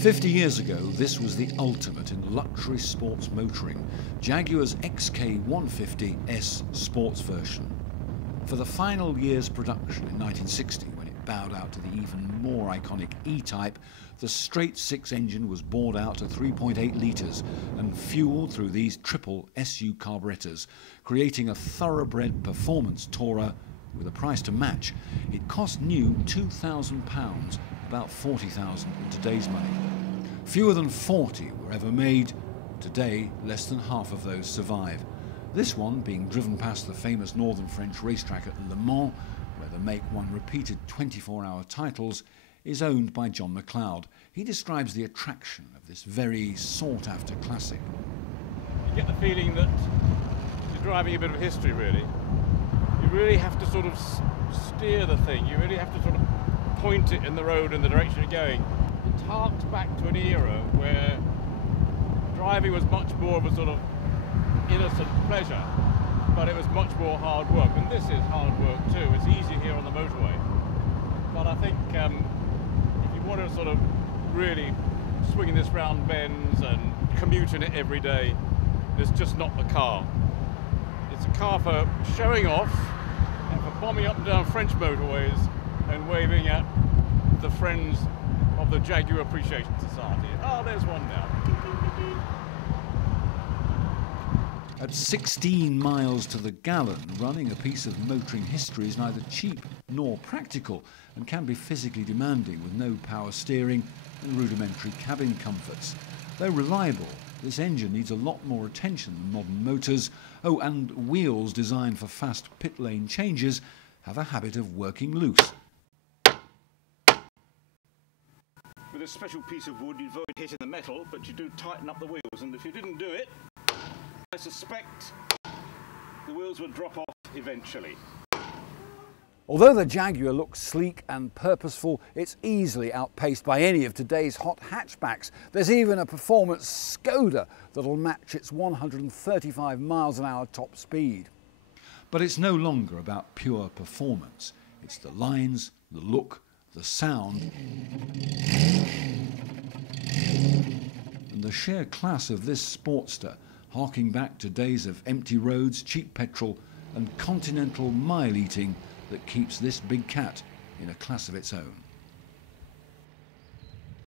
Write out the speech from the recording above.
50 years ago, this was the ultimate in luxury sports motoring, Jaguar's XK150S sports version. For the final year's production in 1960, when it bowed out to the even more iconic E-Type, the straight six engine was bored out to 3.8 litres and fueled through these triple SU carburetors, creating a thoroughbred performance tourer with a price to match. It cost new £2,000, about $40,000 in today's money. Fewer than 40 were ever made. Today, less than half of those survive. This one, being driven past the famous northern French racetrack at Le Mans, where the make won repeated 24-hour titles, is owned by John McLeod. He describes the attraction of this very sought-after classic. You get the feeling that you're driving a bit of history, really. You really have to sort of steer the thing. You really have to sort of point it in the road in the direction you're going. It harks back to an era where driving was much more of a sort of innocent pleasure, but it was much more hard work, and this is hard work too. It's easy here on the motorway, but I think if you want to sort of really swing in this round bends and commute in it every day, it's just not the car. It's a car for showing off and for bombing up and down French motorways and waving at the friends of the Jaguar Appreciation Society. Oh, there's one now. At 16 miles to the gallon, running a piece of motoring history is neither cheap nor practical and can be physically demanding with no power steering and rudimentary cabin comforts. Though reliable, this engine needs a lot more attention than modern motors. Oh, and wheels designed for fast pit lane changes have a habit of working loose. With a special piece of wood, you avoid hitting the metal, but you do tighten up the wheels, and if you didn't do it, I suspect the wheels would drop off eventually. Although the Jaguar looks sleek and purposeful, it's easily outpaced by any of today's hot hatchbacks. There's even a performance Skoda that'll match its 135 miles an hour top speed. But it's no longer about pure performance. It's the lines, the look, the sound, and the sheer class of this Sportster, harking back to days of empty roads, cheap petrol and continental mile eating, that keeps this big cat in a class of its own.